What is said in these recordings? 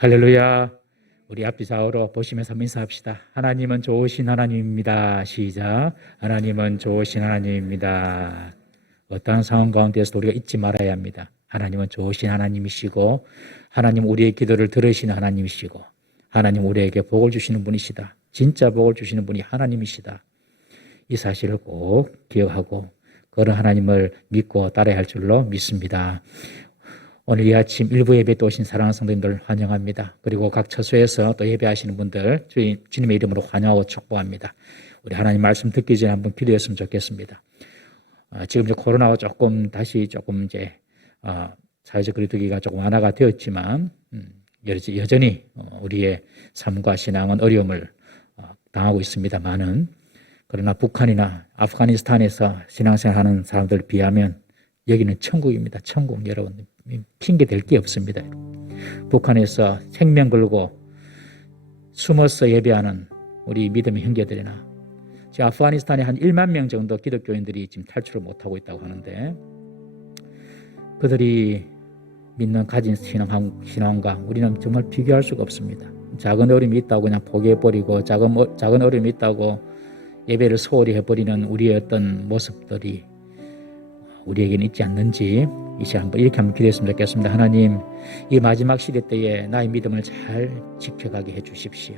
할렐루야. 우리 앞뒤 좌우로 보시면서 인사합시다. 하나님은 좋으신 하나님입니다. 시작. 하나님은 좋으신 하나님입니다. 어떠한 상황 가운데서도 우리가 잊지 말아야 합니다. 하나님은 좋으신 하나님이시고, 하나님 우리의 기도를 들으시는 하나님이시고, 하나님 우리에게 복을 주시는 분이시다. 진짜 복을 주시는 분이 하나님이시다. 이 사실을 꼭 기억하고 그런 하나님을 믿고 따라야 할 줄로 믿습니다. 오늘 이 아침 일부 예배 또 오신 사랑하는 성도님들 환영합니다. 그리고 각 처소에서 또 예배하시는 분들 주님의 이름으로 환영하고 축복합니다. 우리 하나님 말씀 듣기 전에 한번 기도했으면 좋겠습니다. 지금 이제 코로나가 다시 이제 사회적 거리두기가 조금 완화가 되었지만 여전히 우리의 삶과 신앙은 어려움을 당하고 있습니다만은, 그러나 북한이나 아프가니스탄에서 신앙생활하는 사람들에 비하면 여기는 천국입니다. 천국. 여러분, 핑계 댈 게 없습니다. 북한에서 생명 걸고 숨어서 예배하는 우리 믿음의 형제들이나, 지금 아프가니스탄에 한 1만 명 정도 기독교인들이 지금 탈출을 못하고 있다고 하는데, 그들이 가진 신앙과 우리는 정말 비교할 수가 없습니다. 작은 어려움이 있다고 그냥 포기해버리고, 작은 어려움이 있다고 예배를 소홀히 해버리는 우리의 어떤 모습들이 우리에게는 있지 않는지 이 시간 한번 기도했으면 좋겠습니다. 하나님, 이 마지막 시대 때에 나의 믿음을 잘 지켜가게 해주십시오.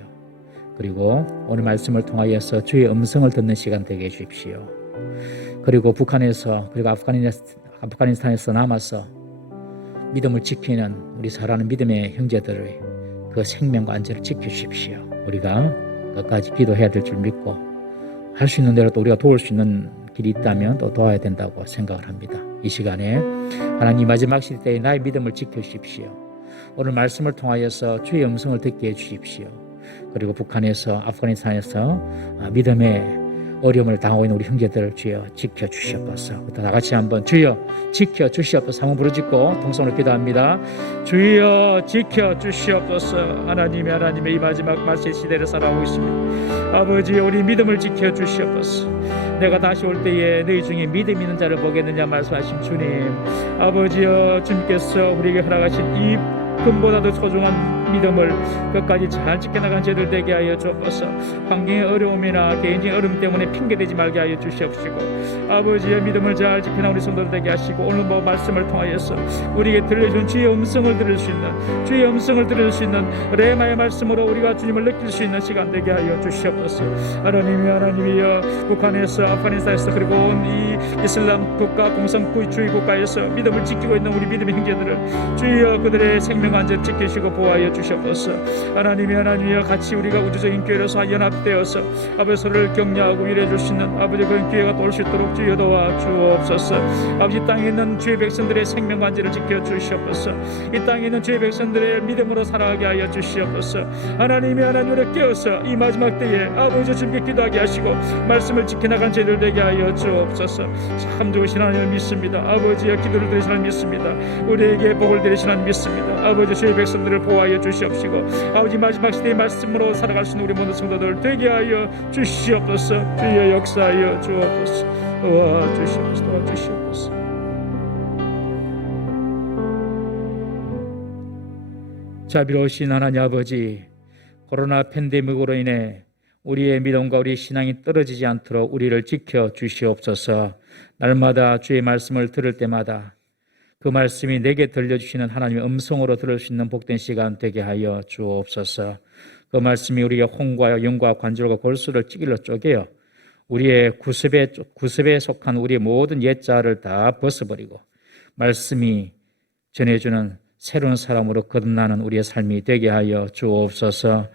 그리고 오늘 말씀을 통하여서 주의 음성을 듣는 시간 되게 해주십시오. 그리고 북한에서, 그리고 아프가니스탄에서 남아서 믿음을 지키는 우리 사랑하는 믿음의 형제들의 그 생명과 안전을 지켜주십시오. 우리가 끝까지 기도해야 될 줄 믿고, 할 수 있는 대로 또 우리가 도울 수 있는 길이 있다면 또 도와야 된다고 생각을 합니다. 이 시간에 하나님, 마지막 시대에 나의 믿음을 지켜주십시오. 오늘 말씀을 통하여서 주의 음성을 듣게 해주십시오. 그리고 북한에서, 아프가니스탄에서 믿음의 어려움을 당하고 있는 우리 형제들 주여 지켜주시옵소서. 다 같이 한번 주여 지켜주시옵소서 한번 부르짖고 통성으로 기도합니다. 주여 지켜주시옵소서. 하나님의 이 마지막 말세 시대를 살아오고 있습니다. 아버지, 우리 믿음을 지켜주시옵소서. 내가 다시 올 때에 너희 중에 믿음 있는 자를 보겠느냐 말씀하신 주님, 아버지여, 주님께서 우리에게 허락하신 이 금보다도 소중한 믿음을 끝까지 잘 지켜나간 저희들 되게 하여 주옵소서. 환경의 어려움이나 개인적인 어려움 때문에 핑계대지 말게 하여 주시옵시고, 아버지의 믿음을 잘 지켜나간 우리 성도들 되게 하시고, 오늘 말씀을 통하여서 우리에게 들려준 주의 음성을 들을 수 있는 레마의 말씀으로 우리가 주님을 느낄 수 있는 시간 되게 하여 주시옵소서. 하나님이여, 북한에서, 아프가니스탄에서, 그리고 온 이 이슬람 국가, 공산주의 국가에서 믿음을 지키고 있는 우리 믿음의 형제들을 주여 그들의 생명 안전 지키시고 보호하여 주시옵소서. 하나님이여, 같이 우리가 우주적인 교회로서 연합되어서 아버지 서로를 격려하고 위로해 줄 수 있는 아버지 그런 기회가 올 수 있도록 주여 도와 주옵소서. 아버지, 땅에 있는 주의 백성들의 생명 안전을 지켜 주시옵소서. 이 땅에 있는 주의 백성들의 믿음으로 살아가게 하여 주시옵소서. 하나님을 깨어서 이 마지막 때에 아버지 주님께 기도하게 하시고 말씀을 지켜나간 저희들 되게 하여 주옵소서. 참 좋으신 하나님을 믿습니다. 아버지의 기도를 들으시는 하나님 믿습니다. 우리에게 복을 들으시는 하나님 믿습니다. 아버지, 주의 백성들을 보호하여 주시옵시고, 아버지 마지막 시대의 말씀으로 살아갈 수 있는 우리 모든 성도들 되게 하여 주시옵소서. 주여 역사하여 주옵소서. 도와주시옵소서. 자비로우신 하나님 아버지, 코로나 팬데믹으로 인해 우리의 믿음과 우리의 신앙이 떨어지지 않도록 우리를 지켜 주시옵소서. 날마다 주의 말씀을 들을 때마다 그 말씀이 내게 들려주시는 하나님의 음성으로 들을 수 있는 복된 시간 되게 하여 주옵소서. 그 말씀이 우리의 홍과 영과 관절과 골수를 찌길로 쪼개어 우리의 구습에 속한 우리의 모든 옛자를 다 벗어버리고 말씀이 전해주는 새로운 사람으로 거듭나는 우리의 삶이 되게 하여 주옵소서.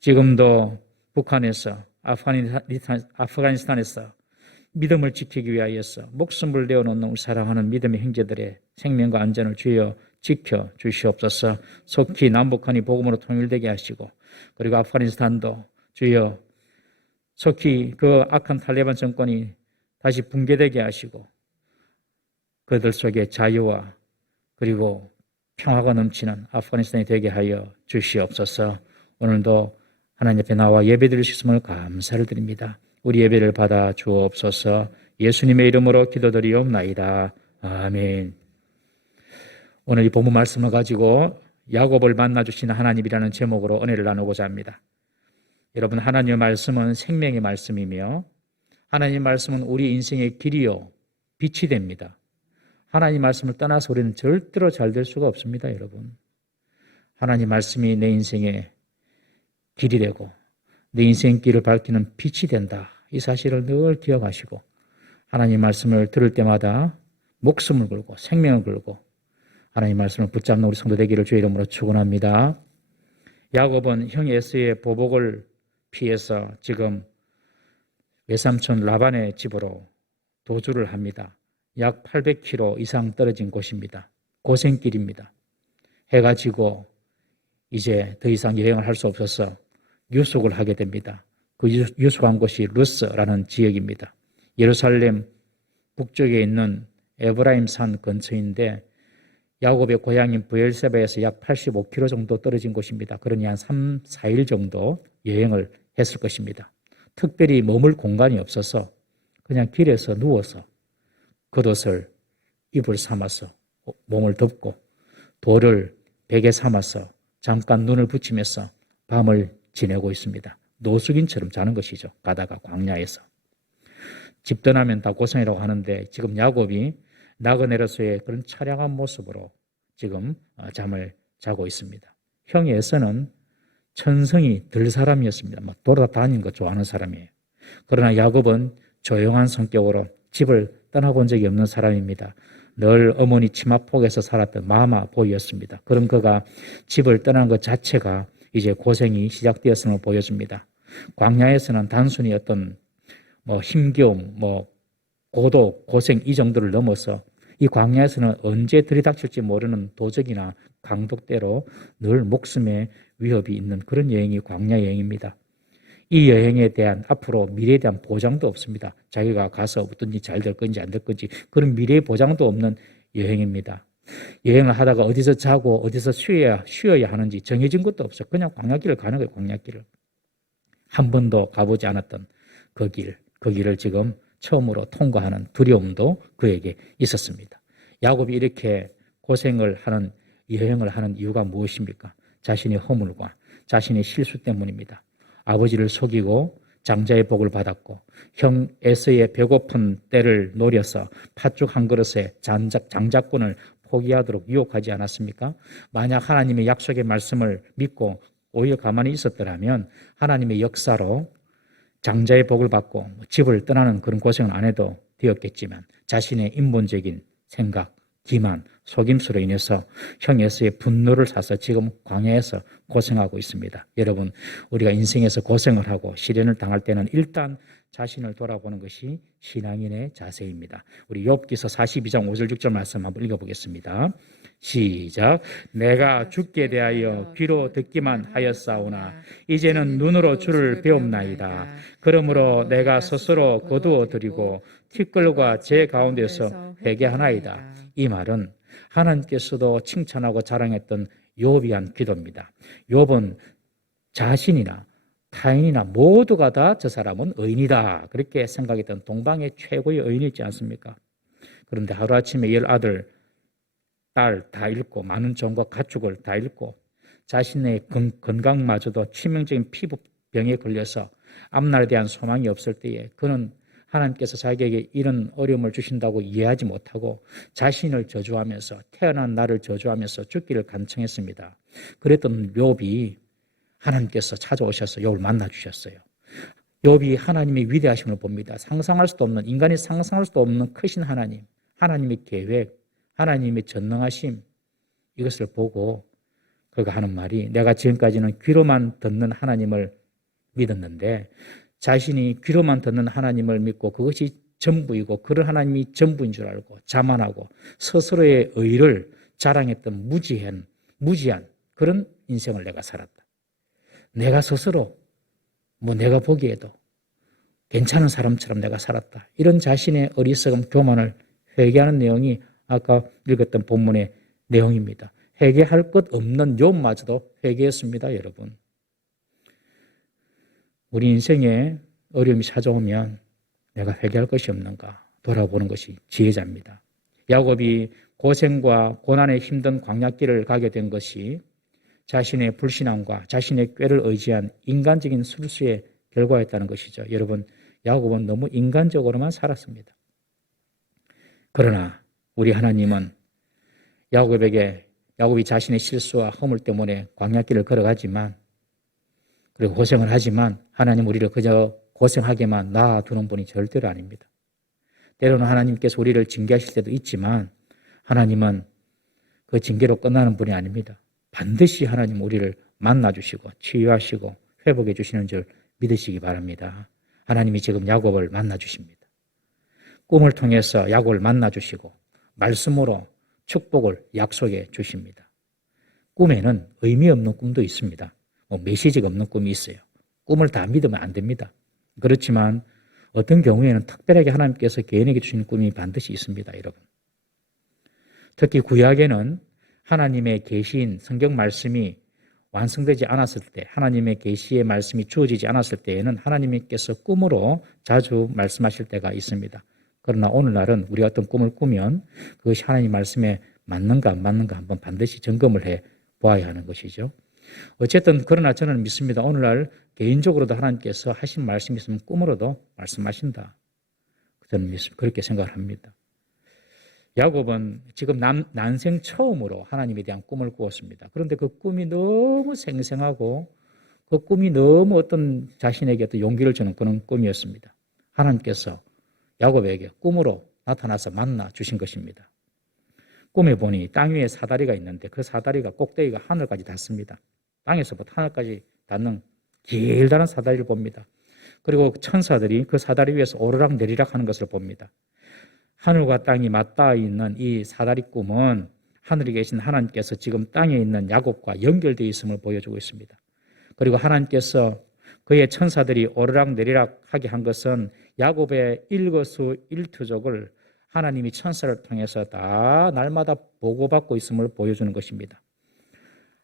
지금도 북한에서, 아프가니스탄에서 믿음을 지키기 위하여서 목숨을 내어놓는 우리 사랑하는 믿음의 형제들의 생명과 안전을 주여 지켜 주시옵소서. 속히 남북한이 복음으로 통일되게 하시고, 그리고 아프가니스탄도 주여 속히 그 악한 탈레반 정권이 다시 붕괴되게 하시고, 그들 속에 자유와 그리고 평화가 넘치는 아프가니스탄이 되게 하여 주시옵소서. 오늘도 하나님 앞에 나와 예배드릴 수 있음을 감사를 드립니다. 우리 예배를 받아 주옵소서. 예수님의 이름으로 기도드리옵나이다. 아멘. 오늘 이 본문 말씀을 가지고 야곱을 만나주신 하나님이라는 제목으로 은혜를 나누고자 합니다. 여러분, 하나님의 말씀은 생명의 말씀이며 하나님의 말씀은 우리 인생의 길이요 빛이 됩니다. 하나님 말씀을 떠나서 우리는 절대로 잘 될 수가 없습니다. 여러분, 하나님 말씀이 내 인생의 길이 되고 내 인생 길을 밝히는 빛이 된다. 이 사실을 늘 기억하시고 하나님 말씀을 들을 때마다 목숨을 걸고 생명을 걸고 하나님 말씀을 붙잡는 우리 성도 되기를 주의 이름으로 축원합니다. 야곱은 형 에서의 보복을 피해서 지금 외삼촌 라반의 집으로 도주를 합니다. 약 800km 이상 떨어진 곳입니다. 고생길입니다. 해가 지고 이제 더 이상 여행을 할 수 없어서 유숙을 하게 됩니다. 그 유숙한 곳이 루스라는 지역입니다. 예루살렘 북쪽에 있는 에브라임 산 근처인데 야곱의 고향인 브엘세바에서 약 85km 정도 떨어진 곳입니다. 그러니 한 3, 4일 정도 여행을 했을 것입니다. 특별히 머물 공간이 없어서 그냥 길에서 누워서 겉옷을 입을 삼아서 몸을 덮고 돌을 베개 삼아서 잠깐 눈을 붙이면서 밤을 지내고 있습니다. 노숙인처럼 자는 것이죠. 가다가 광야에서. 집 떠나면 다 고생이라고 하는데 지금 야곱이 나그네로서의 그런 처량한 모습으로 지금 잠을 자고 있습니다. 형 에서는 천성이 들 사람이었습니다. 막 돌아다니는 거 좋아하는 사람이에요. 그러나 야곱은 조용한 성격으로 집을 떠나본 적이 없는 사람입니다. 늘 어머니 치마폭에서 살았던 마마보이였습니다. 그런 그가 집을 떠난 것 자체가 이제 고생이 시작되었음을 보여줍니다. 광야에서는 단순히 어떤 힘겨움, 고독, 고생 이 정도를 넘어서 이 광야에서는 언제 들이닥칠지 모르는 도적이나 강독대로 늘 목숨에 위협이 있는 그런 여행이 광야 여행입니다. 이 여행에 대한 앞으로 미래에 대한 보장도 없습니다. 자기가 가서 어떤지 잘 될 건지 안 될 건지 그런 미래의 보장도 없는 여행입니다. 여행을 하다가 어디서 자고 어디서 쉬어야 하는지 정해진 것도 없어요. 그냥 광야길을 가는 거예요. 광야길을. 한 번도 가보지 않았던 그 길을 지금 처음으로 통과하는 두려움도 그에게 있었습니다. 야곱이 이렇게 고생을 하는 여행을 하는 이유가 무엇입니까? 자신의 허물과 자신의 실수 때문입니다. 아버지를 속이고 장자의 복을 받았고 형 에서의 배고픈 때를 노려서 팥죽 한 그릇에 장자권을 포기하도록 유혹하지 않았습니까? 만약 하나님의 약속의 말씀을 믿고 오히려 가만히 있었더라면 하나님의 역사로 장자의 복을 받고 집을 떠나는 그런 고생은 안 해도 되었겠지만 자신의 인본적인 생각, 기만, 속임수로 인해서 형 에서의 분노를 사서 지금 광야에서 고생하고 있습니다. 여러분, 우리가 인생에서 고생을 하고 시련을 당할 때는 일단 자신을 돌아보는 것이 신앙인의 자세입니다. 우리 욥기서 42장 5절 6절 말씀 한번 읽어보겠습니다. 시작. 내가 주께 대하여 귀로 듣기만 하였사오나 이제는 눈으로 주를 배움나이다. 그러므로 내가 스스로 거두어 드리고 티끌과 제 가운데서 회개하나이다. 이 말은 하나님께서도 칭찬하고 자랑했던 욥이 한 기도입니다. 욥은 자신이나 타인이나 모두가 다 저 사람은 의인이다 그렇게 생각했던 동방의 최고의 의인이지 않습니까? 그런데 하루아침에 10아들 딸 다 잃고 많은 종과 가축을 다 잃고 자신의 건강마저도 치명적인 피부병에 걸려서 앞날에 대한 소망이 없을 때에 그는 하나님께서 자기에게 이런 어려움을 주신다고 이해하지 못하고 자신을 저주하면서 태어난 나를 저주하면서 죽기를 간청했습니다. 그랬던 욥이 하나님께서 찾아오셔서 욥을 만나주셨어요. 욥이 하나님의 위대하심을 봅니다. 상상할 수도 없는, 인간이 상상할 수도 없는 크신 하나님, 하나님의 계획, 하나님의 전능하심 이것을 보고 그가 하는 말이 내가 지금까지는 귀로만 듣는 하나님을 믿었는데 자신이 귀로만 듣는 하나님을 믿고 그것이 전부이고 그런 하나님이 전부인 줄 알고 자만하고 스스로의 의를 자랑했던 무지한 그런 인생을 내가 살았다. 내가 스스로 내가 보기에도 괜찮은 사람처럼 내가 살았다. 이런 자신의 어리석음, 교만을 회개하는 내용이 아까 읽었던 본문의 내용입니다. 회개할 것 없는 욥마저도 회개했습니다, 여러분. 우리 인생에 어려움이 찾아오면 내가 회개할 것이 없는가 돌아보는 것이 지혜자입니다. 야곱이 고생과 고난의 힘든 광야길을 가게 된 것이 자신의 불신앙과 자신의 꾀를 의지한 인간적인 술수의 결과였다는 것이죠. 여러분, 야곱은 너무 인간적으로만 살았습니다. 그러나 우리 하나님은 야곱이 자신의 실수와 허물 때문에 광야길을 걸어가지만, 그리고 고생을 하지만 하나님 우리를 그저 고생하게만 놔두는 분이 절대로 아닙니다. 때로는 하나님께서 우리를 징계하실 때도 있지만 하나님은 그 징계로 끝나는 분이 아닙니다. 반드시 하나님 우리를 만나주시고 치유하시고 회복해 주시는 줄 믿으시기 바랍니다. 하나님이 지금 야곱을 만나주십니다. 꿈을 통해서 야곱을 만나주시고 말씀으로 축복을 약속해 주십니다. 꿈에는 의미 없는 꿈도 있습니다. 메시지가 없는 꿈이 있어요. 꿈을 다 믿으면 안 됩니다. 그렇지만 어떤 경우에는 특별하게 하나님께서 개인에게 주시는 꿈이 반드시 있습니다, 여러분. 특히 구약에는 하나님의 계시인 성경 말씀이 완성되지 않았을 때, 하나님의 계시의 말씀이 주어지지 않았을 때에는 하나님께서 꿈으로 자주 말씀하실 때가 있습니다. 그러나 오늘날은 우리가 어떤 꿈을 꾸면 그것이 하나님 말씀에 맞는가 안 맞는가 한번 반드시 점검을 해 보아야 하는 것이죠. 어쨌든 그러나 저는 믿습니다. 오늘날 개인적으로도 하나님께서 하신 말씀이 있으면 꿈으로도 말씀하신다. 저는 믿습니다. 그렇게 생각을 합니다. 야곱은 지금 난생 처음으로 하나님에 대한 꿈을 꾸었습니다. 그런데 그 꿈이 너무 생생하고 그 꿈이 너무 어떤 자신에게 어떤 용기를 주는 그런 꿈이었습니다. 하나님께서 야곱에게 꿈으로 나타나서 만나 주신 것입니다. 꿈에 보니 땅 위에 사다리가 있는데 그 사다리가 꼭대기가 하늘까지 닿습니다. 땅에서부터 하늘까지 닿는 길다란 사다리를 봅니다. 그리고 천사들이 그 사다리 위에서 오르락 내리락 하는 것을 봅니다. 하늘과 땅이 맞닿아 있는 이 사다리 꿈은 하늘에 계신 하나님께서 지금 땅에 있는 야곱과 연결되어 있음을 보여주고 있습니다. 그리고 하나님께서 그의 천사들이 오르락 내리락 하게 한 것은 야곱의 일거수일투족을 하나님이 천사를 통해서 다 날마다 보고받고 있음을 보여주는 것입니다.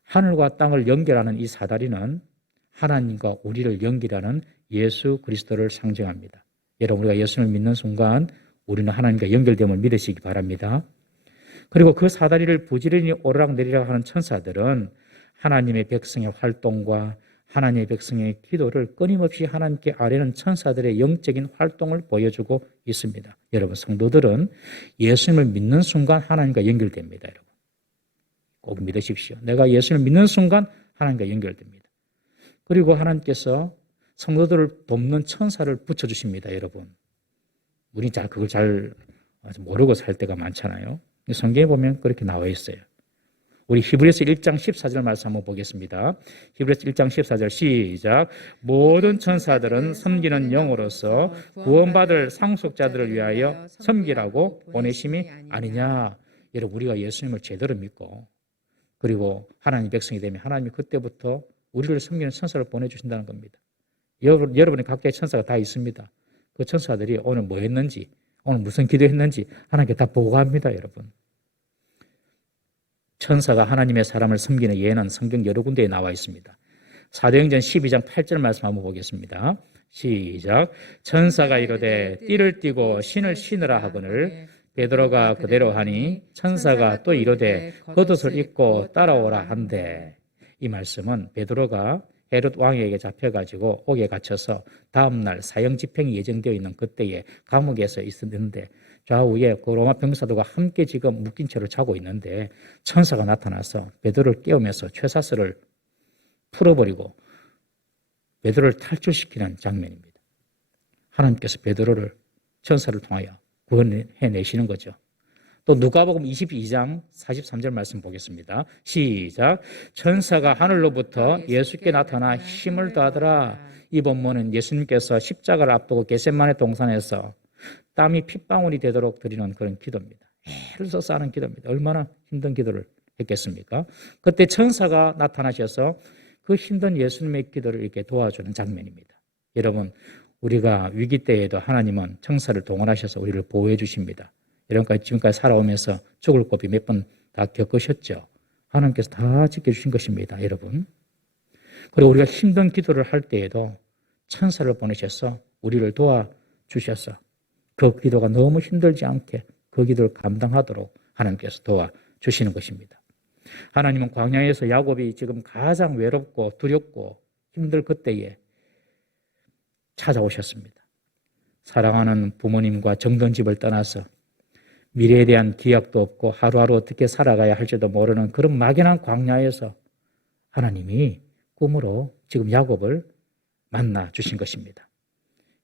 하늘과 땅을 연결하는 이 사다리는 하나님과 우리를 연결하는 예수 그리스도를 상징합니다. 여러분, 우리가 예수를 믿는 순간 우리는 하나님과 연결됨을 믿으시기 바랍니다. 그리고 그 사다리를 부지런히 오르락내리락 하는 천사들은 하나님의 백성의 활동과 하나님의 백성의 기도를 끊임없이 하나님께 아뢰는 천사들의 영적인 활동을 보여주고 있습니다. 여러분, 성도들은 예수님을 믿는 순간 하나님과 연결됩니다. 여러분, 꼭 믿으십시오. 내가 예수님을 믿는 순간 하나님과 연결됩니다. 그리고 하나님께서 성도들을 돕는 천사를 붙여주십니다. 여러분, 우리 그걸 잘 모르고 살 때가 많잖아요. 성경에 보면 그렇게 나와 있어요. 우리 히브리서 1장 14절 말씀 한번 보겠습니다. 히브리서 1장 14절 시작. 모든 천사들은 섬기는 영으로서 구원받을 상속자들을 위하여 섬기라고 보내심이 아니냐. 여러분, 우리가 예수님을 제대로 믿고 그리고 하나님 백성이 되면 하나님이 그때부터 우리를 섬기는 천사를 보내주신다는 겁니다. 여러분의 각자의 천사가 다 있습니다. 그 천사들이 오늘 뭐 했는지, 오늘 무슨 기도했는지 하나님께 다 보고합니다, 여러분. 천사가 하나님의 사람을 섬기는 예는 성경 여러 군데에 나와 있습니다. 사도행전 12장 8절 말씀 한번 보겠습니다. 시작. 천사가 이르되 띠를 띠고 신을 신으라 하거늘 베드로가 그대로 하니 천사가 또 이르되 겉옷을 입고 따라오라 한대. 이 말씀은 베드로가 헤롯 왕에게 잡혀가지고 옥에 갇혀서 다음날 사형 집행이 예정되어 있는 그때에 감옥에서 있었는데 좌우에 그 로마 병사들과 함께 지금 묶인 채로 자고 있는데 천사가 나타나서 베드로를 깨우면서 쇠사슬을 풀어버리고 베드로를 탈출시키는 장면입니다. 하나님께서 베드로를 천사를 통하여 구원해내시는 거죠. 또 누가복음 22장 43절 말씀 보겠습니다. 시작. 천사가 하늘로부터 예수께 나타나 힘을 더하더라. 이 본문은 예수님께서 십자가를 앞두고 겟세마네 동산에서 땀이 핏방울이 되도록 드리는 그런 기도입니다. 애를 써서 하는 기도입니다. 얼마나 힘든 기도를 했겠습니까? 그때 천사가 나타나셔서 그 힘든 예수님의 기도를 이렇게 도와주는 장면입니다. 여러분, 우리가 위기 때에도 하나님은 천사를 동원하셔서 우리를 보호해 주십니다. 여러분까지 지금까지 살아오면서 죽을 고비 몇 번 다 겪으셨죠? 하나님께서 다 지켜주신 것입니다, 여러분. 그리고 우리가 힘든 기도를 할 때에도 천사를 보내셔서 우리를 도와주셔서 그 기도가 너무 힘들지 않게 그 기도를 감당하도록 하나님께서 도와주시는 것입니다. 하나님은 광야에서 야곱이 지금 가장 외롭고 두렵고 힘들 그때에 찾아오셨습니다. 사랑하는 부모님과 정든 집을 떠나서 미래에 대한 기약도 없고 하루하루 어떻게 살아가야 할지도 모르는 그런 막연한 광야에서 하나님이 꿈으로 지금 야곱을 만나 주신 것입니다.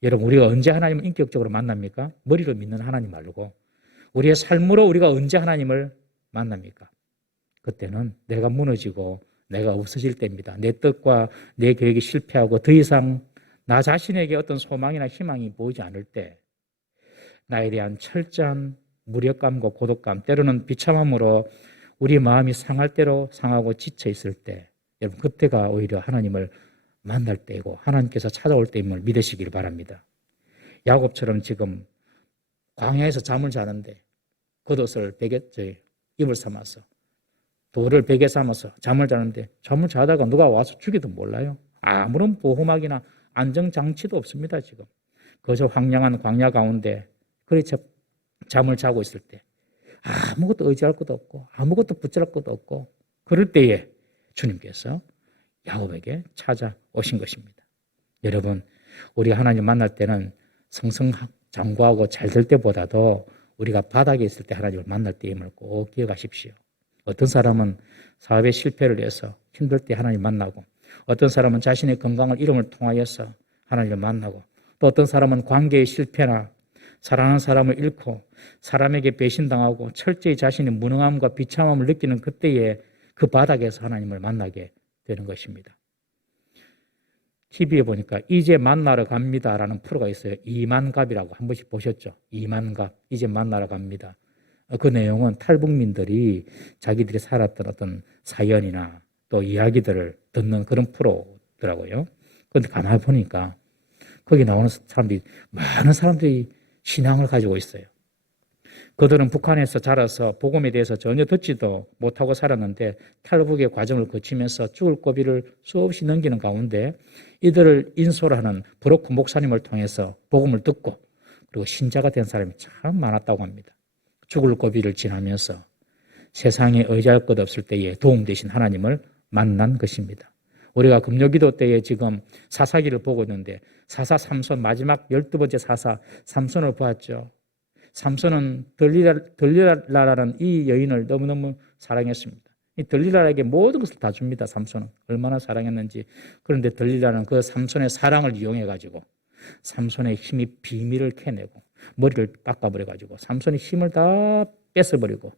여러분, 우리가 언제 하나님을 인격적으로 만납니까? 머리로 믿는 하나님 말고 우리의 삶으로 우리가 언제 하나님을 만납니까? 그때는 내가 무너지고 내가 없어질 때입니다. 내 뜻과 내 계획이 실패하고 더 이상 나 자신에게 어떤 소망이나 희망이 보이지 않을 때, 나에 대한 철저한 무력감과 고독감, 때로는 비참함으로 우리 마음이 상할 대로 상하고 지쳐 있을 때, 여러분, 그때가 오히려 하나님을 만날 때이고 하나님께서 찾아올 때임을 믿으시길 바랍니다. 야곱처럼 지금 광야에서 잠을 자는데 겉옷을 입을 삼아서 돌을 베개 삼아서 잠을 자는데 잠을 자다가 누가 와서 죽이도 몰라요. 아무런 보호막이나 안정장치도 없습니다. 지금 그저 황량한 광야 가운데 그렇게 잠을 자고 있을 때 아무것도 의지할 것도 없고 아무것도 붙잡을 것도 없고 그럴 때에 주님께서 야곱에게 찾아오신 것입니다. 여러분, 우리가 하나님 만날 때는 성성장구하고 잘 될 때보다도 우리가 바닥에 있을 때 하나님을 만날 때임을 꼭 기억하십시오. 어떤 사람은 사업에 실패를 해서 힘들 때 하나님 만나고, 어떤 사람은 자신의 건강을 잃음을 통하여서 하나님을 만나고, 또 어떤 사람은 관계의 실패나 사랑하는 사람을 잃고 사람에게 배신당하고 철저히 자신의 무능함과 비참함을 느끼는 그때에 그 바닥에서 하나님을 만나게 되는 것입니다. TV에 보니까 이제 만나러 갑니다라는 프로가 있어요. 이만갑이라고 한 번씩 보셨죠? 이만갑, 이제 만나러 갑니다. 그 내용은 탈북민들이 자기들이 살았던 어떤 사연이나 또 이야기들을 듣는 그런 프로더라고요. 그런데 가만히 보니까 거기 나오는 사람들이, 많은 사람들이 신앙을 가지고 있어요. 그들은 북한에서 자라서 복음에 대해서 전혀 듣지도 못하고 살았는데 탈북의 과정을 거치면서 죽을 고비를 수없이 넘기는 가운데 이들을 인솔하는 브로크 목사님을 통해서 복음을 듣고 그리고 신자가 된 사람이 참 많았다고 합니다. 죽을 고비를 지나면서 세상에 의지할 것 없을 때에 도움되신 하나님을 만난 것입니다. 우리가 금요기도 때에 지금 사사기를 보고 있는데 사사 삼손, 마지막 12번째 사사 삼손을 보았죠. 삼손은 들릴라라는 이 여인을 너무너무 사랑했습니다. 이 들릴라에게 모든 것을 다 줍니다. 삼손은 얼마나 사랑했는지. 그런데 들릴라는 그 삼손의 사랑을 이용해가지고 삼손의 힘이 비밀을 캐내고 머리를 깎아버려가지고 삼손의 힘을 다 뺏어버리고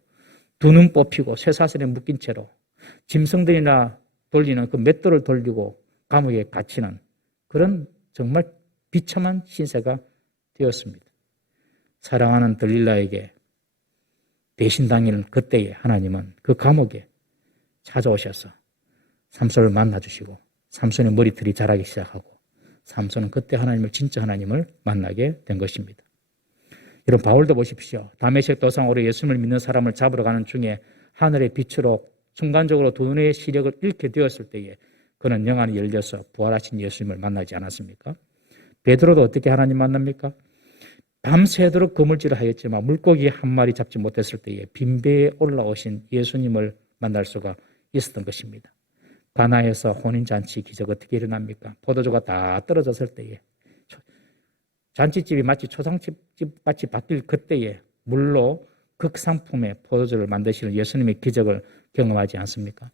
두 눈 뽑히고 쇠사슬에 묶인 채로 짐승들이나 돌리는 그 맷돌을 돌리고 감옥에 갇히는 그런 정말 비참한 신세가 되었습니다. 사랑하는 들릴라에게 배신당하는 그때에 하나님은 그 감옥에 찾아오셔서 삼손을 만나주시고 삼손의 머리털이 자라기 시작하고 삼손은 그때 하나님을, 진짜 하나님을 만나게 된 것입니다. 여러분, 바울도 보십시오. 다메섹 도상으로 예수님을 믿는 사람을 잡으러 가는 중에 하늘의 빛으로 순간적으로 눈의 시력을 잃게 되었을 때에 그는 영안이 열려서 부활하신 예수님을 만나지 않았습니까? 베드로도 어떻게 하나님 만납니까? 밤새도록 그물질을 하였지만 물고기 한 마리 잡지 못했을 때에 빈배에 올라오신 예수님을 만날 수가 있었던 것입니다. 가나에서 혼인잔치 기적 어떻게 일어납니까? 포도주가 다 떨어졌을 때에 잔치집이 마치 초상집 같이 바뀔 그때에 물로 극상품의 포도주를 만드시는 예수님의 기적을 경험하지 않습니까?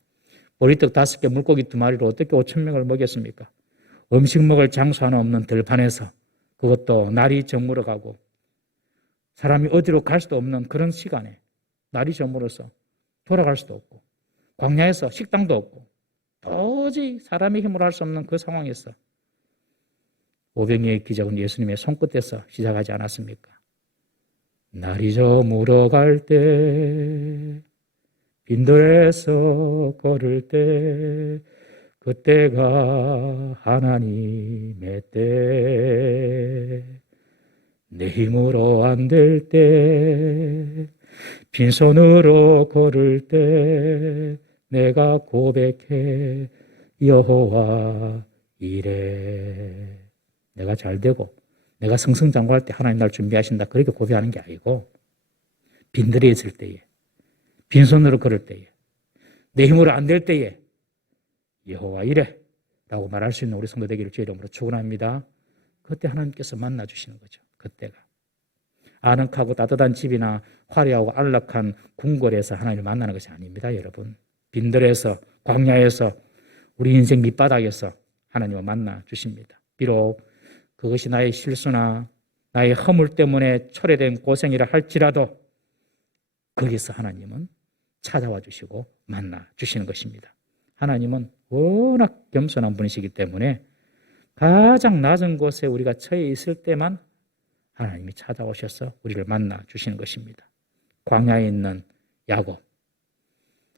보리떡 5개, 물고기 2마리로 어떻게 5,000명을 먹였습니까? 음식 먹을 장소 하나 없는 들판에서, 그것도 날이 저물어 가고 사람이 어디로 갈 수도 없는 그런 시간에 날이 저물어서 돌아갈 수도 없고 광야에서 식당도 없고 도저히 사람의 힘으로 할 수 없는 그 상황에서 오병이의 기적은 예수님의 손끝에서 시작하지 않았습니까? 날이 저물어 갈 때 빈들에서 걸을 때 그때가 하나님의 때, 내 힘으로 안 될 때, 빈손으로 걸을 때 내가 고백해 여호와 이래. 내가 잘 되고 내가 승승장구할 때 하나님 날 준비하신다, 그렇게 고백하는 게 아니고 빈들에 있을 때에, 빈손으로 걸을 때에, 내 힘으로 안 될 때에 여호와 이래 라고 말할 수 있는 우리 성도 되기를 주의 이름으로 축원합니다. 그때 하나님께서 만나주시는 거죠. 그때가 아늑하고 따뜻한 집이나 화려하고 안락한 궁궐에서 하나님을 만나는 것이 아닙니다. 여러분, 빈들에서 광야에서 우리 인생 밑바닥에서 하나님을 만나 주십니다. 비록 그것이 나의 실수나 나의 허물 때문에 초래된 고생이라 할지라도 거기서 하나님은 찾아와 주시고 만나 주시는 것입니다. 하나님은 워낙 겸손한 분이시기 때문에 가장 낮은 곳에 우리가 처해 있을 때만 하나님이 찾아오셔서 우리를 만나 주시는 것입니다. 광야에 있는 야곱,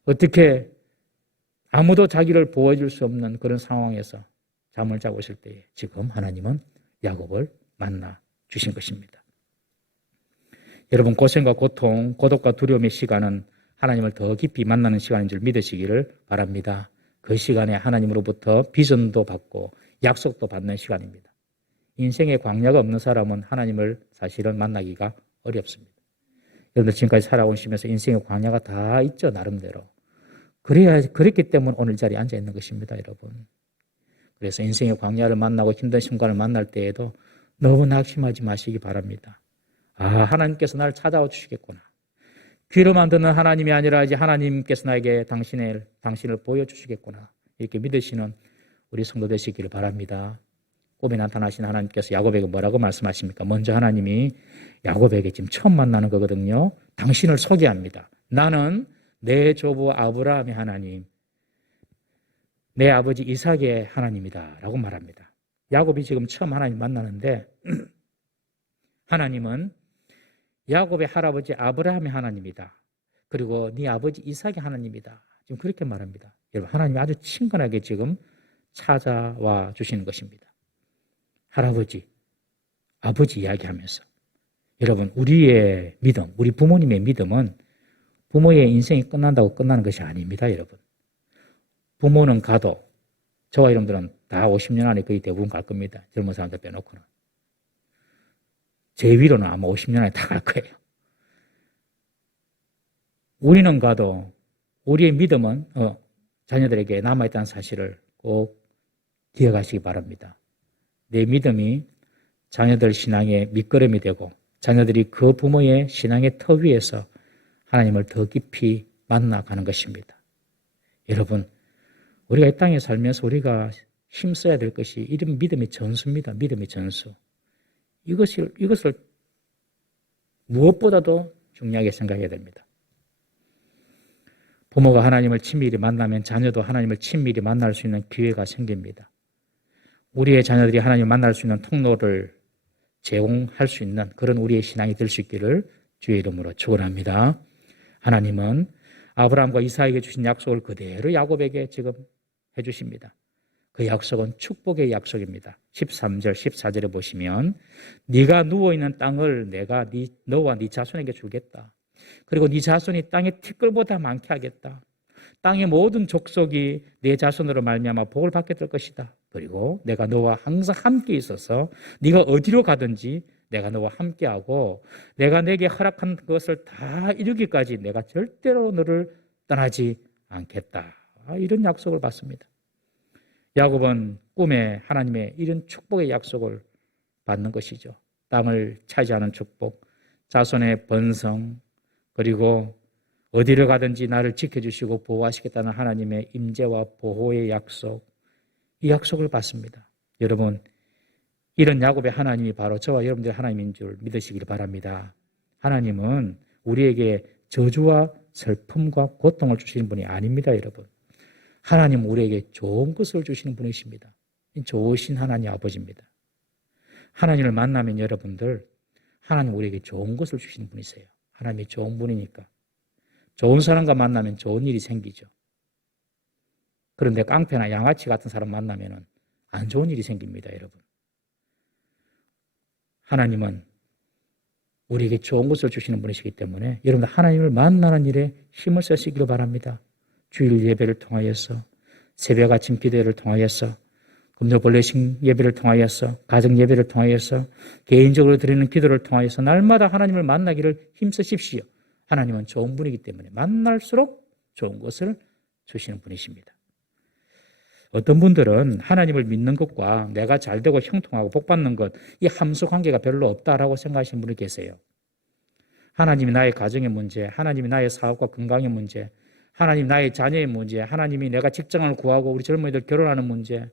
어떻게 아무도 자기를 보호해줄 수 없는 그런 상황에서 잠을 자고 있을 때에 지금 하나님은 야곱을 만나 주신 것입니다. 여러분, 고생과 고통, 고독과 두려움의 시간은 하나님을 더 깊이 만나는 시간인 줄 믿으시기를 바랍니다. 그 시간에 하나님으로부터 비전도 받고 약속도 받는 시간입니다. 인생에 광야가 없는 사람은 하나님을 사실은 만나기가 어렵습니다. 여러분들 지금까지 살아오시면서 인생의 광야가 다 있죠, 나름대로. 그랬기 때문에 오늘 이 자리에 앉아 있는 것입니다, 여러분. 그래서 인생의 광야를 만나고 힘든 순간을 만날 때에도 너무 낙심하지 마시기 바랍니다. 하나님께서 나를 찾아와 주시겠구나. 귀로만 듣는 하나님이 아니라 이제 하나님께서 나에게 당신을 보여주시겠구나. 이렇게 믿으시는 우리 성도 되시기를 바랍니다. 꿈에 나타나신 하나님께서 야곱에게 뭐라고 말씀하십니까? 먼저 하나님이 야곱에게 지금 처음 만나는 거거든요. 당신을 소개합니다. 나는 내 조부 아브라함의 하나님, 내 아버지 이삭의 하나님이다 라고 말합니다. 야곱이 지금 처음 하나님 만나는데 하나님은 야곱의 할아버지 아브라함의 하나님이다. 그리고 네 아버지 이삭의 하나님이다. 지금 그렇게 말합니다. 여러분, 하나님이 아주 친근하게 지금 찾아와 주시는 것입니다. 할아버지, 아버지 이야기하면서. 여러분, 우리의 믿음, 우리 부모님의 믿음은 부모의 인생이 끝난다고 끝나는 것이 아닙니다, 여러분. 부모는 가도 저와 여러분들은 다 50년 안에 거의 대부분 갈 겁니다. 젊은 사람들 빼놓고는. 제 위로는 아마 50년 안에 다 갈 거예요. 우리는 가도 우리의 믿음은 자녀들에게 남아있다는 사실을 꼭 기억하시기 바랍니다. 내 믿음이 자녀들 신앙의 밑거름이 되고 자녀들이 그 부모의 신앙의 터 위에서 하나님을 더 깊이 만나가는 것입니다. 여러분, 우리가 이 땅에 살면서 우리가 힘써야 될 것이 이런 믿음의 전수입니다. 믿음의 전수. 이것을 무엇보다도 중요하게 생각해야 됩니다. 부모가 하나님을 친밀히 만나면 자녀도 하나님을 친밀히 만날 수 있는 기회가 생깁니다. 우리의 자녀들이 하나님을 만날 수 있는 통로를 제공할 수 있는 그런 우리의 신앙이 될 수 있기를 주의 이름으로 축원합니다. 하나님은 아브라함과 이삭에게 주신 약속을 그대로 야곱에게 지금 해주십니다. 그 약속은 축복의 약속입니다. 13절, 14절에 보시면 네가 누워있는 땅을 내가 너와 네 자손에게 주겠다. 그리고 네 자손이 땅의 티끌보다 많게 하겠다. 땅의 모든 족속이 네 자손으로 말미암아 복을 받게 될 것이다. 그리고 내가 너와 항상 함께 있어서 네가 어디로 가든지 내가 너와 함께하고 내가 내게 허락한 것을 다 이루기까지 내가 절대로 너를 떠나지 않겠다. 이런 약속을 받습니다. 야곱은 꿈에 하나님의 이런 축복의 약속을 받는 것이죠. 땅을 차지하는 축복, 자손의 번성, 그리고 어디를 가든지 나를 지켜주시고 보호하시겠다는 하나님의 임재와 보호의 약속, 이 약속을 받습니다. 여러분, 이런 야곱의 하나님이 바로 저와 여러분들의 하나님인 줄 믿으시길 바랍니다. 하나님은 우리에게 저주와 슬픔과 고통을 주시는 분이 아닙니다, 여러분. 하나님은 우리에게 좋은 것을 주시는 분이십니다. 좋으신 하나님 아버지입니다. 하나님을 만나면 여러분들, 하나님 우리에게 좋은 것을 주시는 분이세요. 하나님이 좋은 분이니까. 좋은 사람과 만나면 좋은 일이 생기죠. 그런데 깡패나 양아치 같은 사람 만나면 안 좋은 일이 생깁니다, 여러분. 하나님은 우리에게 좋은 것을 주시는 분이시기 때문에 여러분들 하나님을 만나는 일에 힘을 쓰시기를 바랍니다. 주일 예배를 통하여서, 새벽 아침 기도를 통하여서, 금요 벌레식 예배를 통하여서, 가정 예배를 통하여서, 개인적으로 드리는 기도를 통하여서 날마다 하나님을 만나기를 힘쓰십시오. 하나님은 좋은 분이기 때문에 만날수록 좋은 것을 주시는 분이십니다. 어떤 분들은 하나님을 믿는 것과 내가 잘되고 형통하고 복받는 것, 이 함수 관계가 별로 없다라고 생각하시는 분이 계세요. 하나님이 나의 가정의 문제, 하나님이 나의 사업과 건강의 문제, 하나님이 나의 자녀의 문제, 하나님이 내가 직장을 구하고 우리 젊은이들 결혼하는 문제,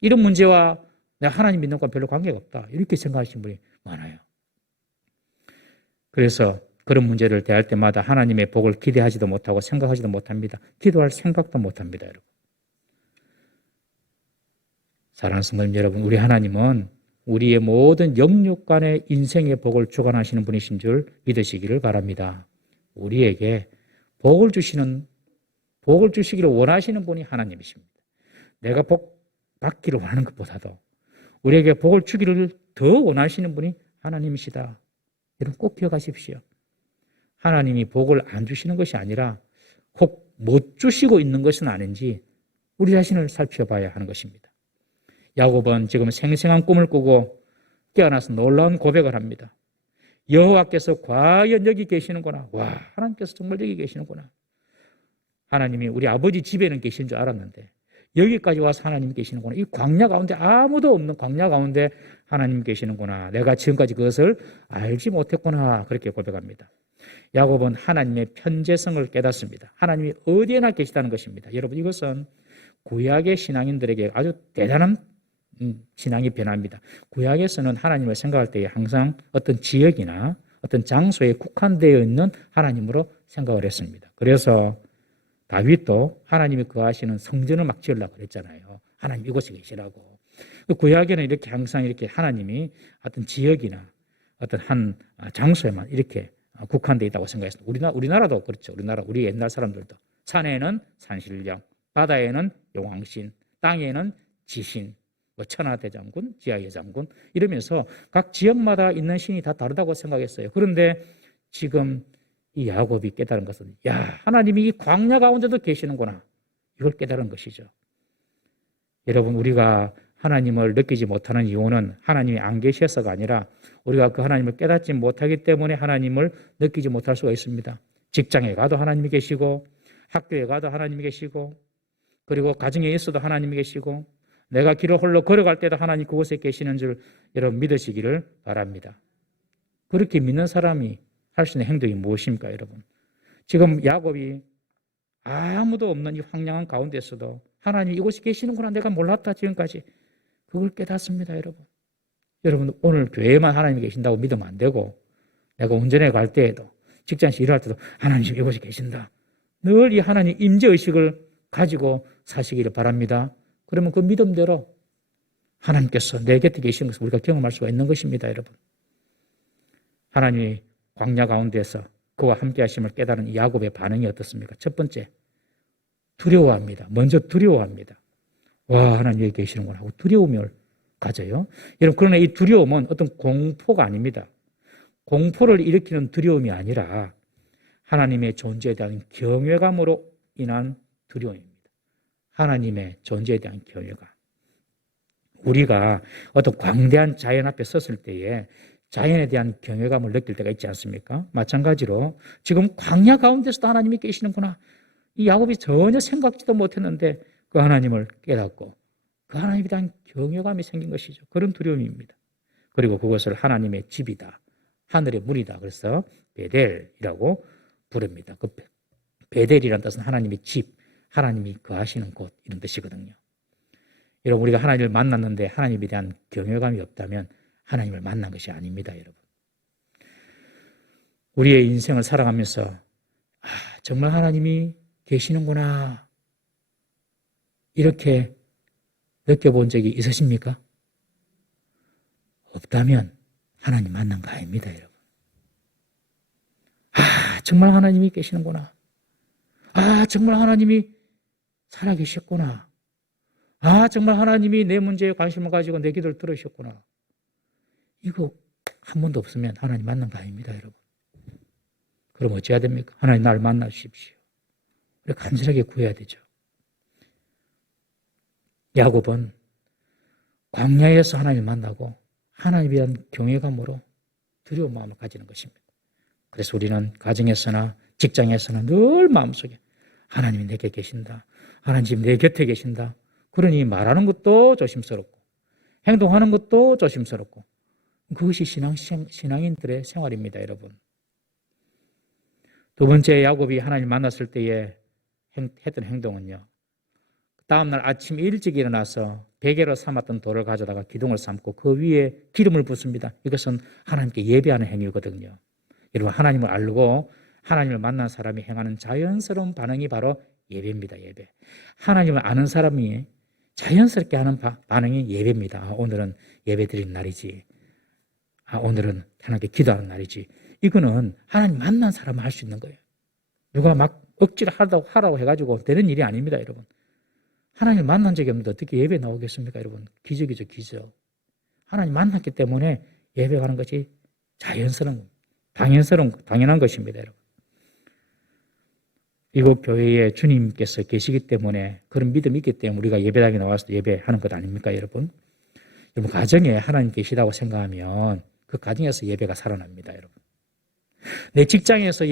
이런 문제와 내가 하나님 믿는 것과 별로 관계가 없다. 이렇게 생각하시는 분이 많아요. 그래서 그런 문제를 대할 때마다 하나님의 복을 기대하지도 못하고 생각하지도 못합니다. 기도할 생각도 못합니다, 여러분. 사랑하는 성도님 여러분, 우리 하나님은 우리의 모든 영육간의 인생의 복을 주관하시는 분이신 줄 믿으시기를 바랍니다. 우리에게 복을 주시기를 원하시는 분이 하나님이십니다. 내가 복 받기를 원하는 것보다도 우리에게 복을 주기를 더 원하시는 분이 하나님이시다. 여러분 꼭 기억하십시오. 하나님이 복을 안 주시는 것이 아니라 혹 못 주시고 있는 것은 아닌지 우리 자신을 살펴봐야 하는 것입니다. 야곱은 지금 생생한 꿈을 꾸고 깨어나서 놀라운 고백을 합니다. 여호와께서 과연 여기 계시는구나. 와, 하나님께서 정말 여기 계시는구나. 하나님이 우리 아버지 집에는 계신 줄 알았는데 여기까지 와서 하나님이 계시는구나. 이 광야 가운데 아무도 없는 광야 가운데 하나님이 계시는구나. 내가 지금까지 그것을 알지 못했구나. 그렇게 고백합니다. 야곱은 하나님의 편재성을 깨닫습니다. 하나님이 어디에나 계시다는 것입니다. 여러분 이것은 구약의 신앙인들에게 아주 대단한 신앙이 변합니다. 구약에서는 하나님을 생각할 때 항상 어떤 지역이나 어떤 장소에 국한되어 있는 하나님으로 생각을 했습니다. 그래서 다윗도 하나님이 거하시는 성전을 막 지으려고 그랬잖아요. 하나님 이곳에 계시라고. 구약에는 이렇게 항상 이렇게 하나님이 어떤 지역이나 어떤 한 장소에만 이렇게 국한되어 있다고 생각했습니다. 우리나라도 그렇죠. 우리 옛날 사람들도 산에는 산신령, 바다에는 용왕신, 땅에는 지신, 천하대장군, 지하예장군 이러면서 각 지역마다 있는 신이 다 다르다고 생각했어요. 그런데 지금 이 야곱이 깨달은 것은 하나님이 이 광야 가운데도 계시는구나. 이걸 깨달은 것이죠. 여러분 우리가 하나님을 느끼지 못하는 이유는 하나님이 안 계셔서가 아니라 우리가 그 하나님을 깨닫지 못하기 때문에 하나님을 느끼지 못할 수가 있습니다. 직장에 가도 하나님이 계시고 학교에 가도 하나님이 계시고 그리고 가정에 있어도 하나님이 계시고 내가 길을 홀로 걸어갈 때도 하나님 그곳에 계시는 줄 여러분 믿으시기를 바랍니다. 그렇게 믿는 사람이 할 수 있는 행동이 무엇입니까, 여러분? 지금 야곱이 아무도 없는 이 황량한 가운데서도 하나님 이곳에 계시는구나 내가 몰랐다 지금까지 그걸 깨닫습니다, 여러분. 여러분 오늘 교회에만 하나님이 계신다고 믿으면 안 되고 내가 운전해 갈 때에도 직장에서 일할 때도 하나님 이곳에 계신다. 늘 이 하나님 임재의식을 가지고 사시기를 바랍니다. 그러면 그 믿음대로 하나님께서 내 곁에 계시는 것을 우리가 경험할 수가 있는 것입니다, 여러분. 하나님이 광야 가운데서 그와 함께 하심을 깨달은 야곱의 반응이 어떻습니까? 첫 번째, 두려워합니다. 먼저 두려워합니다. 와, 하나님 여기 계시는구나 하고 두려움을 가져요. 여러분, 그러나 이 두려움은 어떤 공포가 아닙니다. 공포를 일으키는 두려움이 아니라 하나님의 존재에 대한 경외감으로 인한 두려움입니다. 하나님의 존재에 대한 경외감. 우리가 어떤 광대한 자연 앞에 섰을 때에 자연에 대한 경외감을 느낄 때가 있지 않습니까? 마찬가지로 지금 광야 가운데서도 하나님이 계시는구나. 이 야곱이 전혀 생각지도 못했는데 그 하나님을 깨닫고 그 하나님에 대한 경외감이 생긴 것이죠. 그런 두려움입니다. 그리고 그것을 하나님의 집이다. 하늘의 문이다. 그래서 베델이라고 부릅니다. 그 베델이라는 뜻은 하나님의 집, 하나님이 거하시는 곳 이런 뜻이거든요. 여러분 우리가 하나님을 만났는데 하나님에 대한 경외감이 없다면 하나님을 만난 것이 아닙니다, 여러분. 우리의 인생을 살아가면서 정말 하나님이 계시는구나 이렇게 느껴본 적이 있으십니까? 없다면 하나님 만난 거 아닙니다, 여러분. 정말 하나님이 계시는구나. 정말 하나님이 살아계셨구나. 정말 하나님이 내 문제에 관심을 가지고 내 기도를 들으셨구나. 이거 한 번도 없으면 하나님 만난 거 아닙니다, 여러분. 그럼 어찌해야 됩니까? 하나님 나를 만나 주십시오. 우리 간절하게 구해야 되죠. 야곱은 광야에서 하나님을 만나고 하나님에 대한 경외감으로 두려운 마음을 가지는 것입니다. 그래서 우리는 가정에서나 직장에서나 늘 마음속에 하나님이 내게 계신다. 하나님 지금 내 곁에 계신다. 그러니 말하는 것도 조심스럽고 행동하는 것도 조심스럽고 그것이 신앙인들의 생활입니다, 여러분. 두 번째, 야곱이 하나님 만났을 때에 했던 행동은요. 다음날 아침 일찍 일어나서 베개로 삼았던 돌을 가져다가 기둥을 삼고 그 위에 기름을 붓습니다. 이것은 하나님께 예배하는 행위거든요. 여러분, 하나님을 알고 하나님을 만난 사람이 행하는 자연스러운 반응이 바로 예배입니다. 예배. 하나님을 아는 사람이 자연스럽게 하는 반응이 예배입니다. 오늘은 예배 드리는 날이지. 오늘은 하나님께 기도하는 날이지. 이거는 하나님 만난 사람은 할 수 있는 거예요. 누가 막 억지로 하라고 해가지고 되는 일이 아닙니다, 여러분. 하나님 만난 적이 없는데 어떻게 예배 나오겠습니까, 여러분? 기적이죠, 기적. 하나님 만났기 때문에 예배 가는 것이 자연스러운, 당연한 것입니다, 여러분. 이곳 교회에 주님께서 계시기 때문에 그런 믿음이 있기 때문에 우리가 예배당에 나와서 예배하는 것 아닙니까, 여러분? 여러분, 가정에 하나님 계시다고 생각하면 그 가정에서 예배가 살아납니다, 여러분. 내 직장에서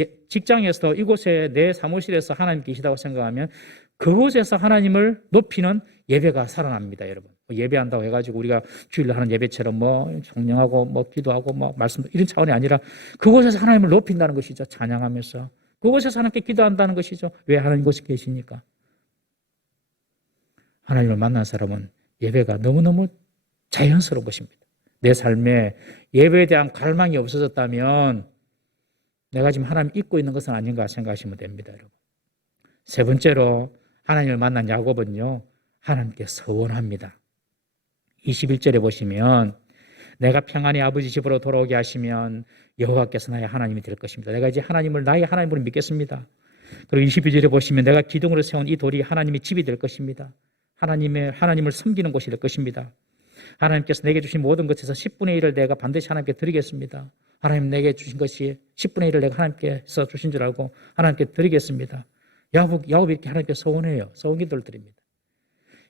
이곳에 내 사무실에서 하나님 계시다고 생각하면 그곳에서 하나님을 높이는 예배가 살아납니다, 여러분. 예배한다고 해가지고 우리가 주일날 하는 예배처럼 성령하고 기도하고 말씀 이런 차원이 아니라 그곳에서 하나님을 높인다는 것이죠. 찬양하면서 그곳에서 하나님께 기도한다는 것이죠. 왜 하나님 곳에 계시니까? 하나님을 만난 사람은 예배가 너무너무 자연스러운 것입니다. 내 삶에 예배에 대한 갈망이 없어졌다면 내가 지금 하나님 잊고 있는 것은 아닌가 생각하시면 됩니다, 여러분. 세 번째로 하나님을 만난 야곱은요, 하나님께 서원합니다. 21절에 보시면 내가 평안히 아버지 집으로 돌아오게 하시면 여호와께서 나의 하나님이 될 것입니다. 내가 이제 하나님을 나의 하나님으로 믿겠습니다. 그리고 22절에 보시면 내가 기둥으로 세운 이 돌이 하나님의 집이 될 것입니다. 하나님을 섬기는 곳이 될 것입니다. 하나님께서 내게 주신 모든 것에서 10분의 1을 내가 반드시 하나님께 드리겠습니다. 하나님 내게 주신 것이 10분의 1을 내가 하나님께서 주신 줄 알고 하나님께 드리겠습니다. 야곱이 이렇게 하나님께 서원해요. 서원기도를 드립니다.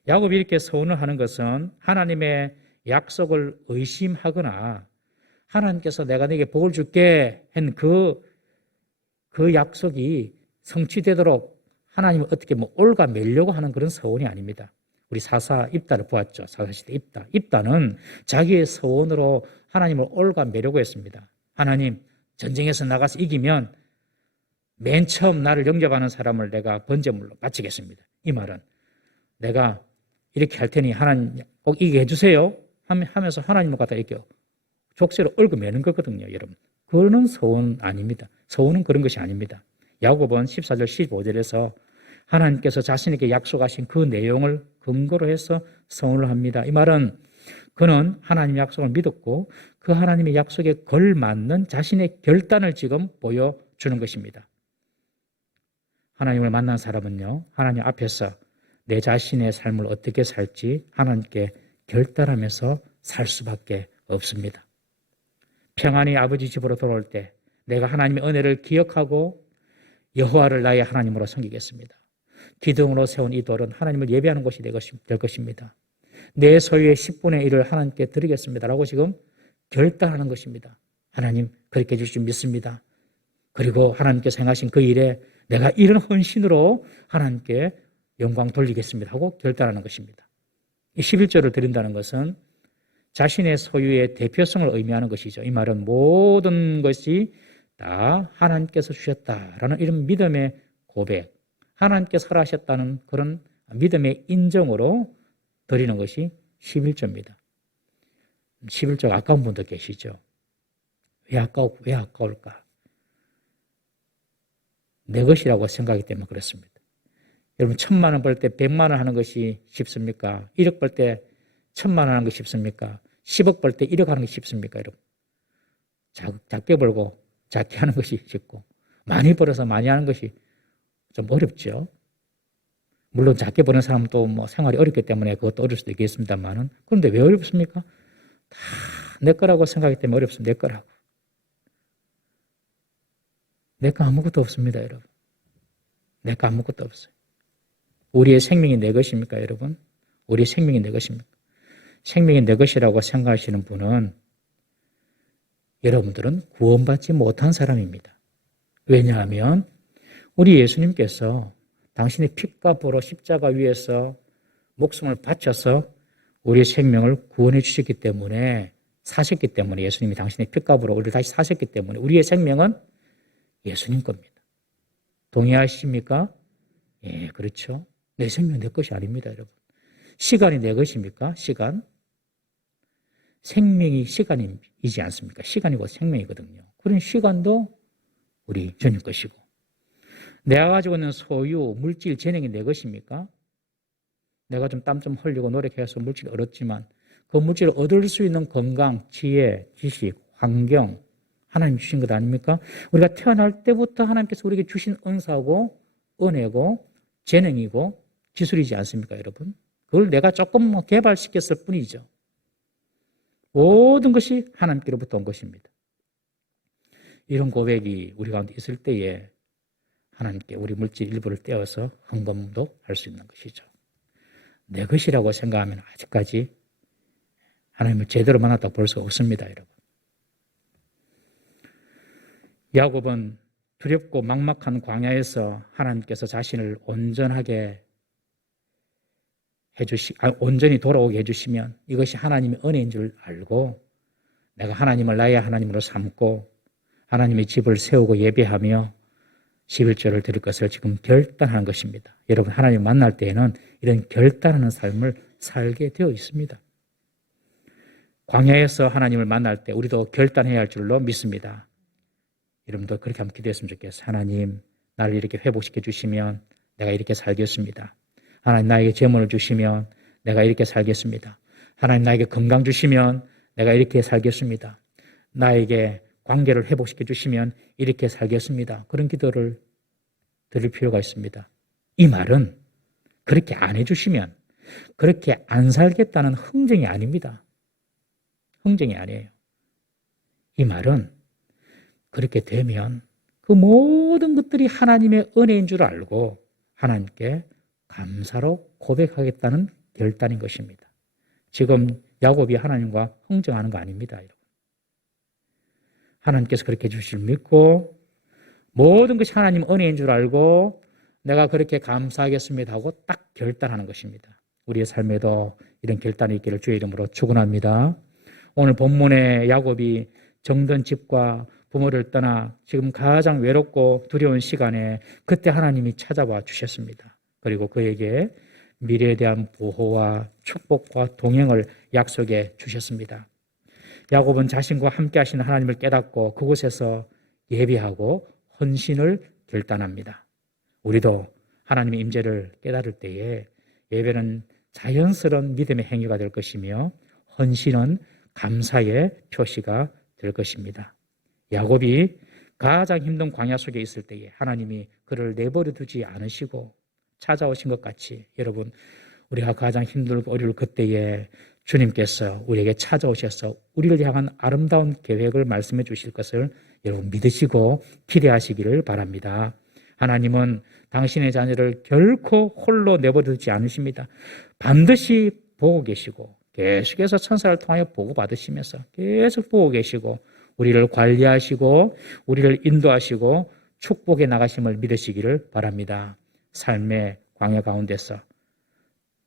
야곱이 이렇게 서원을 하는 것은 하나님의 약속을 의심하거나 하나님께서 내가 내게 복을 줄게 한 그 약속이 성취되도록 하나님을 어떻게 올가매려고 하는 그런 서원이 아닙니다. 우리 사사 입다를 보았죠. 사사시대 입다. 입다는 자기의 서원으로 하나님을 올가매려고 했습니다. 하나님, 전쟁에서 나가서 이기면 맨 처음 나를 영접하는 사람을 내가 번제물로 바치겠습니다. 이 말은 내가 이렇게 할 테니 하나님 꼭 이기게 해주세요 하면서 하나님을 갖다 이렇게 족쇄로 얽어매는 거거든요, 여러분. 그거는 서원 아닙니다. 서원은 그런 것이 아닙니다. 야곱은 14절 15절에서 하나님께서 자신에게 약속하신 그 내용을 근거로 해서 서원을 합니다. 이 말은 그는 하나님의 약속을 믿었고 그 하나님의 약속에 걸맞는 자신의 결단을 지금 보여주는 것입니다. 하나님을 만난 사람은요, 하나님 앞에서 내 자신의 삶을 어떻게 살지 하나님께 결단하면서 살 수밖에 없습니다. 평안히 아버지 집으로 돌아올 때 내가 하나님의 은혜를 기억하고 여호와를 나의 하나님으로 섬기겠습니다. 기둥으로 세운 이 돌은 하나님을 예배하는 곳이 될 것입니다. 내 소유의 10분의 1을 하나님께 드리겠습니다 라고 지금 결단하는 것입니다. 하나님 그렇게 해줄 줄 믿습니다. 그리고 하나님께서 행하신 그 일에 내가 이런 헌신으로 하나님께 영광 돌리겠습니다 하고 결단하는 것입니다. 이 11조를 드린다는 것은 자신의 소유의 대표성을 의미하는 것이죠. 이 말은 모든 것이 다 하나님께서 주셨다라는 이런 믿음의 고백, 하나님께서 허락하셨다는 그런 믿음의 인정으로 드리는 것이 11조입니다. 11조가 아까운 분도 계시죠. 왜 아까울까? 내 것이라고 생각하기 때문에 그렇습니다. 여러분 1,000만 원 벌 때 100만 원 하는 것이 쉽습니까? 1억 벌 때 1,000만 원 하는 것이 쉽습니까? 10억 벌 때 1억 하는 것이 쉽습니까? 여러분 작게 벌고 작게 하는 것이 쉽고 많이 벌어서 많이 하는 것이 좀 어렵죠. 물론 작게 버는 사람도 생활이 어렵기 때문에 그것도 어려울 수도 있겠습니다만은 그런데 왜 어렵습니까? 다 내 거라고 생각하기 때문에 어렵습니다. 내 거라고. 내 거 아무것도 없습니다, 여러분. 내 거 아무것도 없어요. 우리의 생명이 내 것입니까, 여러분? 우리의 생명이 내 것입니까? 생명이 내 것이라고 생각하시는 분은 여러분들은 구원받지 못한 사람입니다. 왜냐하면 우리 예수님께서 당신의 핏값으로 십자가 위에서 목숨을 바쳐서 우리의 생명을 구원해 주셨기 때문에, 사셨기 때문에, 예수님이 당신의 핏값으로 우리를 다시 사셨기 때문에 우리의 생명은 예수님 겁니다. 동의하십니까? 예, 그렇죠. 내 생명 내 것이 아닙니다, 여러분. 시간이 내 것입니까? 시간? 생명이 시간이지 않습니까? 시간이고 생명이거든요. 그런 시간도 우리 주님 것이고, 내가 가지고 있는 소유, 물질, 재능이 내 것입니까? 내가 좀 땀 좀 흘리고 노력해서 물질을 얻었지만 그 물질을 얻을 수 있는 건강, 지혜, 지식, 환경, 하나님 주신 것 아닙니까? 우리가 태어날 때부터 하나님께서 우리에게 주신 은사고 은혜고 재능이고 기술이지 않습니까, 여러분? 그걸 내가 조금 개발시켰을 뿐이죠. 모든 것이 하나님께로부터 온 것입니다. 이런 고백이 우리 가운데 있을 때에 하나님께 우리 물질 일부를 떼어서 헌금도 할 수 있는 것이죠. 내 것이라고 생각하면 아직까지 하나님을 제대로 만났다고 볼 수 없습니다, 여러분. 야곱은 두렵고 막막한 광야에서 하나님께서 자신을 온전히 돌아오게 해주시면 이것이 하나님의 은혜인 줄 알고 내가 하나님을 나의 하나님으로 삼고 하나님의 집을 세우고 예배하며 11조를 드릴 것을 지금 결단하는 것입니다. 여러분, 하나님 만날 때에는 이런 결단하는 삶을 살게 되어 있습니다. 광야에서 하나님을 만날 때 우리도 결단해야 할 줄로 믿습니다. 여러분도 그렇게 한번 기도했으면 좋겠어요. 하나님, 나를 이렇게 회복시켜 주시면 내가 이렇게 살겠습니다. 하나님, 나에게 재물을 주시면 내가 이렇게 살겠습니다. 하나님, 나에게 건강 주시면 내가 이렇게 살겠습니다. 나에게 관계를 회복시켜 주시면 이렇게 살겠습니다. 그런 기도를 드릴 필요가 있습니다. 이 말은 그렇게 안 해주시면 그렇게 안 살겠다는 흥정이 아닙니다. 흥정이 아니에요. 이 말은 그렇게 되면 그 모든 것들이 하나님의 은혜인 줄 알고 하나님께 감사로 고백하겠다는 결단인 것입니다. 지금 야곱이 하나님과 흥정하는 거 아닙니다, 여러분. 하나님께서 그렇게 해주실 믿고 모든 것이 하나님 은혜인 줄 알고 내가 그렇게 감사하겠습니다 하고 딱 결단하는 것입니다. 우리의 삶에도 이런 결단이 있기를 주의 이름으로 축원합니다. 오늘 본문에 야곱이 정든 집과 부모를 떠나 지금 가장 외롭고 두려운 시간에 그때 하나님이 찾아와 주셨습니다. 그리고 그에게 미래에 대한 보호와 축복과 동행을 약속해 주셨습니다. 야곱은 자신과 함께 하시는 하나님을 깨닫고 그곳에서 예배하고 헌신을 결단합니다. 우리도 하나님의 임재를 깨달을 때에 예배는 자연스러운 믿음의 행위가 될 것이며 헌신은 감사의 표시가 될 것입니다. 야곱이 가장 힘든 광야 속에 있을 때에 하나님이 그를 내버려 두지 않으시고 찾아오신 것 같이 여러분, 우리가 가장 힘들고 어려울 그때에 주님께서 우리에게 찾아오셔서 우리를 향한 아름다운 계획을 말씀해 주실 것을 여러분 믿으시고 기대하시기를 바랍니다. 하나님은 당신의 자녀를 결코 홀로 내버려두지 않으십니다. 반드시 보고 계시고 계속해서 천사를 통하여 보고받으시면서 계속 보고 계시고 우리를 관리하시고 우리를 인도하시고 축복해 나가심을 믿으시기를 바랍니다. 삶의 광야 가운데서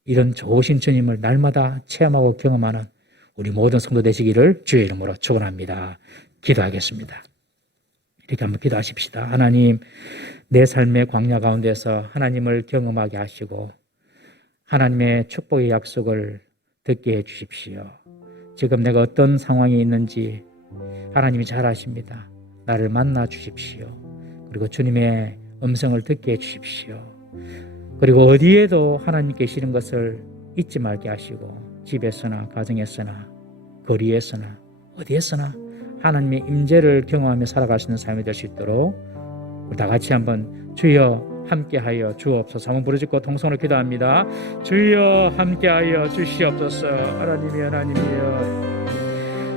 이런 좋으신 주님을 날마다 체험하고 경험하는 우리 모든 성도 되시기를 주의 이름으로 축원합니다. 기도하겠습니다. 이렇게 한번 기도하십시다. 하나님, 내 삶의 광야 가운데서 하나님을 경험하게 하시고 하나님의 축복의 약속을 듣게 해 주십시오. 지금 내가 어떤 상황에 있는지 하나님이 잘 아십니다. 나를 만나 주십시오. 그리고 주님의 음성을 듣게 해 주십시오. 그리고 어디에도 하나님 계시는 것을 잊지 말게 하시고 집에서나 가정에서나 거리에서나 어디에서나 하나님의 임재를 경험하며 살아갈 수 있는 삶이 될 수 있도록 우리 다 같이 한번 주여 함께하여 주옵소서 한번 부르짖고 동성으로 기도합니다. 주여 함께하여 주시옵소서. 하나님이여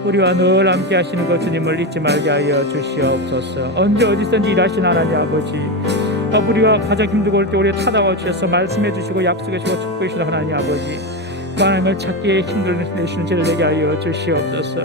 우리와 늘 함께 하시는 것 주님을 잊지 말게 하여 주시옵소서. 언제 어디서든지 일하시는 하나님 아버지, 우리와 가장 힘들고 올 때 우리를 찾아와 주셔서 말씀해 주시고 약속해 주시고 축복해 주시는 하나님 아버지, 하나님을 찾기에 힘들어내시는 저를 내게 하여 주시옵소서.